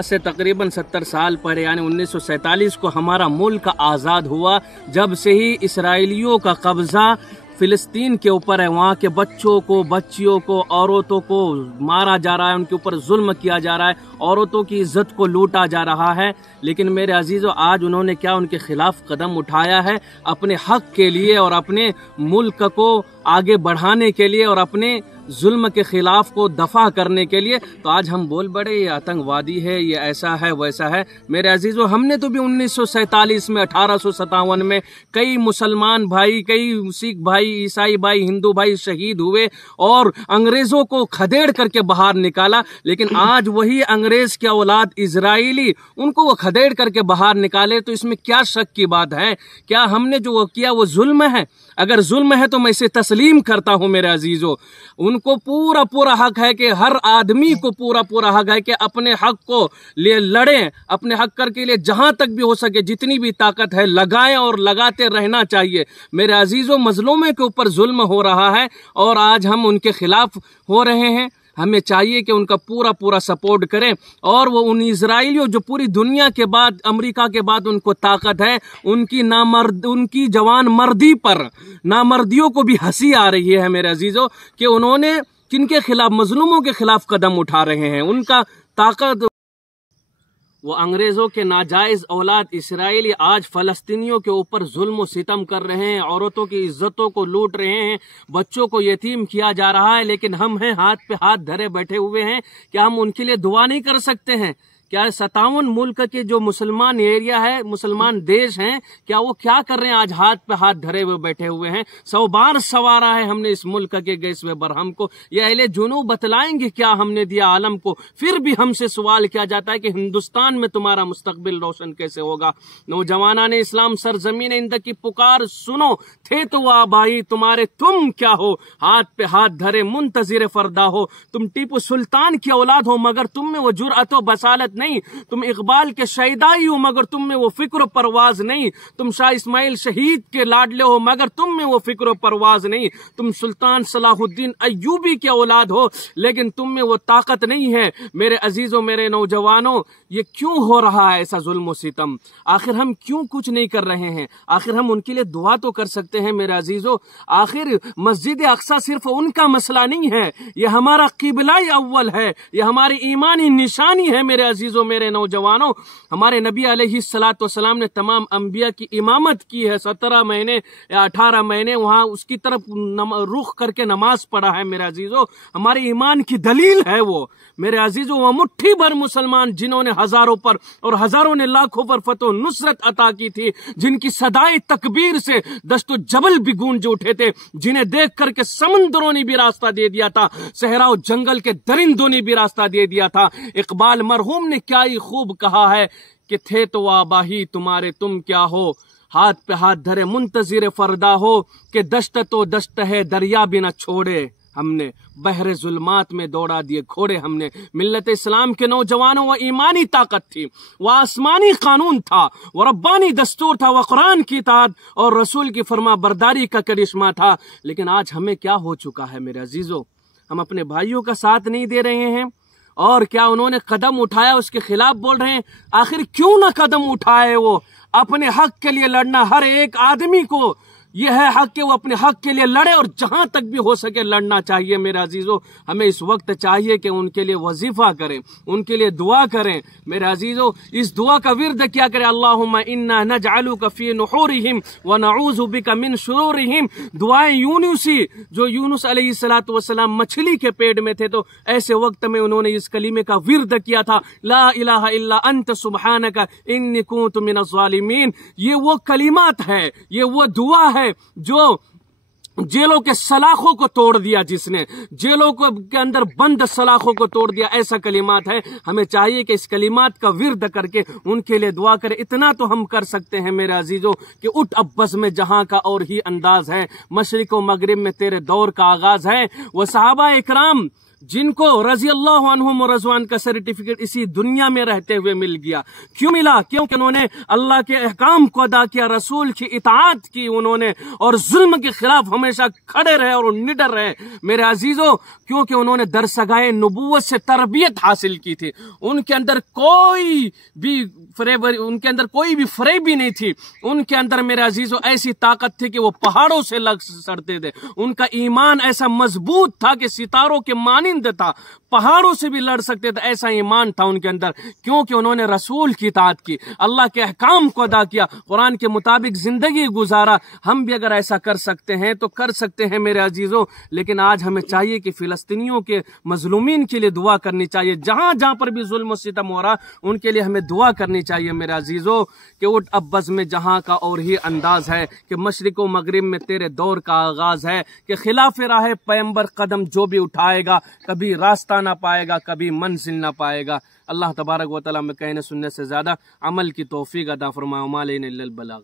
आज से तकरीबन 70 साल पहले यानी 1947 को हमारा मुल्क आज़ाद हुआ। जब से ही इसराइलियों का कब्ज़ा फ़िलिस्तीन के ऊपर है, वहाँ के बच्चों को, बच्चियों को, औरतों को मारा जा रहा है, उनके ऊपर जुल्म किया जा रहा है, औरतों की इज्जत को लूटा जा रहा है। लेकिन मेरे अजीज़ों, आज उन्होंने क्या उनके खिलाफ कदम उठाया है अपने हक के लिए और अपने मुल्क को आगे बढ़ाने के लिए और अपने जुल्म के खिलाफ को दफा करने के लिए। तो आज हम बोल बड़े ये आतंकवादी है, ये ऐसा है, वैसा है। मेरे अजीजों, हमने तो भी 1947 में 1857 में कई मुसलमान भाई, कई सिख भाई, ईसाई भाई, हिंदू भाई शहीद हुए और अंग्रेजों को खदेड़ करके बाहर निकाला। लेकिन आज वही अंग्रेज क्या औलाद इजराइली, उनको वो खदेड़ करके बाहर निकाले, तो इसमें क्या शक की बात है? क्या हमने जो वो किया वो जुल्म है? अगर जुल्म है तो मैं इसे तस्लीम करता हूं मेरे अजीजों। उनको पूरा पूरा हक है कि हर आदमी को पूरा पूरा हक है कि अपने हक को लिए लड़ें, अपने हक के लिए जहां तक भी हो सके जितनी भी ताकत है लगाएं और लगाते रहना चाहिए। मेरे अजीजों, मजलूमों के ऊपर जुल्म हो रहा है और आज हम उनके खिलाफ हो रहे हैं। हमें चाहिए कि उनका पूरा पूरा सपोर्ट करें और वो उन इजराइलियों जो पूरी दुनिया के बाद, अमेरिका के बाद उनको ताकत है, उनकी जवान मर्दी पर, नामर्दियों को भी हंसी आ रही है मेरे अजीजों कि उन्होंने किनके खिलाफ, मजलूमों के खिलाफ कदम उठा रहे हैं। उनका ताकत, वो अंग्रेजों के नाजायज औलाद इसराइली आज फलस्तीनियों के ऊपर जुल्म सितम कर रहे हैं, औरतों की इज्जतों को लूट रहे हैं, बच्चों को यतीम किया जा रहा है। लेकिन हम हैं हाथ पे हाथ धरे बैठे हुए हैं। क्या हम उनके लिए दुआ नहीं कर सकते हैं? क्या 57 मुल्क के जो मुसलमान एरिया है, मुसलमान देश हैं, क्या वो क्या कर रहे हैं? आज हाथ पे हाथ धरे हुए बैठे हुए हैं। 100 बार सवारा है हमने इस मुल्क के गैस में बरहम को। ये अहले जुनूब बतलाएंगे क्या हमने दिया आलम को? फिर भी हमसे सवाल किया जाता है कि हिंदुस्तान में तुम्हारा मुस्तकबिल रोशन कैसे होगा? नौजवानाने इस्लाम सरजमीन इंद की पुकार सुनो, थे तो वाह भाई तुम्हारे, तुम क्या हो? हाथ पे हाथ धरे मुंतजिर फरदा हो। तुम टीपू सुल्तान की औलाद हो मगर तुम में वो जुर्अत व बसालत नहीं। तुम इकबाल के शहीदाई हो मगर तुम में वो फिक्र परवाज नहीं। तुम शाह इस्माइल शहीद के लाडले हो मगर तुम में वो फिक्र परवाज नहीं। तुम सुल्तान सलाहुद्दीन अय्यूबी के औलाद हो लेकिन तुम में वो ताकत नहीं है। मेरे अजीजों, मेरे नौजवानों, ये क्यों हो रहा है ऐसा जुल्म सितम? आखिर हम क्यों कुछ नहीं कर रहे हैं? आखिर हम उनके लिए दुआ तो कर सकते हैं मेरे अजीजों। आखिर मस्जिद अक्सा सिर्फ उनका मसला नहीं है, ये हमारा किबला अव्वल है, ये हमारी ईमानी निशानी है मेरे अजीजों, मेरे नौजवानों। हमारे नबी अलैहिस्सलातु वस्सलाम ने तमाम अंबिया की इमामत की है। 17 महीने या 18 महीने वहां उसकी तरफ रुख करके नमाज पढ़ा है मेरे अजीजों। हमारे ईमान की दलील है वो मेरे अजीजों। वह मुट्ठी भर मुसलमान जिन्होंने हजारों पर और हजारों ने लाखों पर फतह नुसरत अता की थी, जिनकी सदाए तकबीर से दस्तो जबल भी गूंज उठे थे, जिन्हें देख करके समुद्रों ने भी रास्ता दे दिया था, सहराओ जंगल के दरिंदों ने भी रास्ता दे दिया था। इकबाल मरहूम ने क्या ही खूब कहा है कि थे तो आबाही तुम्हारे, तुम क्या हो? हाथ पे हाथ धरे मुंतजिर फरदा हो कि दश्त तो दश्त है दरिया भी न छोड़े। हमने बहरे जुल्मात में दौड़ा दिए घोड़े। हमने मिल्लत इस्लाम के नौजवानों, वह ईमानी ताकत थी, वह आसमानी कानून था, वह रब्बानी दस्तूर था, वह कुरान की इताअत और रसूल की फरमा बरदारी का करिश्मा था। लेकिन आज हमें क्या हो चुका है मेरे अजीजों? हम अपने भाइयों का साथ नहीं दे रहे हैं और क्या उन्होंने कदम उठाया उसके खिलाफ बोल रहे हैं। आखिर क्यों ना कदम उठाए? वो अपने हक के लिए लड़ना, हर एक आदमी को यह है हक कि वो अपने हक के लिए लड़े और जहां तक भी हो सके लड़ना चाहिए मेरे अजीजों। हमें इस वक्त चाहिए कि उनके लिए वजीफा करें, उनके लिए दुआ करें मेरे अजीजों। इस दुआ का विर्द क्या करें? अल्लाहुम्मा इन्ना नजअलुका फी नुहूरिहिम व नऊज़ु बिका मिन शुरूरिहिम। दुआएं यूनुसी, जो यूनुस अलैहिस्सलातु वस्सलाम मछली के पेट में थे तो ऐसे वक्त में उन्होंने इस कलीमे का विर्द किया था, ला इलाहा इल्ला अंत सुब्हानका इन्नी कुन्तु मिनज़ ज़ालिमीन। ये वो कलिमात है, ये वो दुआ है जो जेलों के सलाखों को तोड़ दिया, जिसने जेलों के अंदर बंद सलाखों को तोड़ दिया, ऐसा कलिमात है। हमें चाहिए कि इस कलिमात का विर्द करके उनके लिए दुआ करें। इतना तो हम कर सकते हैं मेरे अजीजों कि उठ अब्बस में जहां का और ही अंदाज है, मशरिक व मगरिब में तेरे दौर का आगाज है। वह सहाबा इकराम जिनको रजी अल्लाह अन्हुम व रज़वान का सर्टिफिकेट इसी दुनिया में रहते हुए मिल गया। क्यों मिला? क्योंकि उन्होंने अल्लाह के अहकाम को अदा किया, रसूल की इताअत की उन्होंने, और जुल्म के खिलाफ हमेशा खड़े रहे और निडर रहे मेरे अजीजों, क्योंकि उन्होंने दरसगाए नबूवत से तरबियत हासिल की थी। उनके अंदर कोई भी फरेबी नहीं थी। उनके अंदर मेरे अजीजों ऐसी ताकत थी कि वो पहाड़ों से लग सड़ते थे। उनका ईमान ऐसा मजबूत था कि सितारों के मानिंद था, पहाड़ों से भी लड़ सकते थे, ऐसा ईमान था उनके अंदर, क्योंकि उन्होंने रसूल की इताअत की, अल्लाह के अहकाम को अदा किया, कुरान के मुताबिक जिंदगी गुजारा। हम भी अगर ऐसा कर सकते हैं तो कर सकते हैं मेरे अजीजों। लेकिन आज हमें चाहिए कि फिलिस्तीनियों के मजलूमीन के लिए दुआ करनी चाहिए। जहां जहां पर भी जुल्म सितम हो रहा उनके लिए हमें दुआ करनी चाहिए मेरे अजीजों, कि उठ अब बज़्म में जहां का और ही अंदाज है, कि मशरिक व मगरिब में तेरे दौर का आगाज है, कि खिलाफ राह पैगंबर कदम जो भी उठाएगा कभी रास्ता ना पाएगा, कभी मंजिल ना पाएगा। अल्लाह तबारक व तआला में कहने सुनने से ज्यादा अमल की तौफीक अता फरमाए। मा अलैना इल्लल बलाग।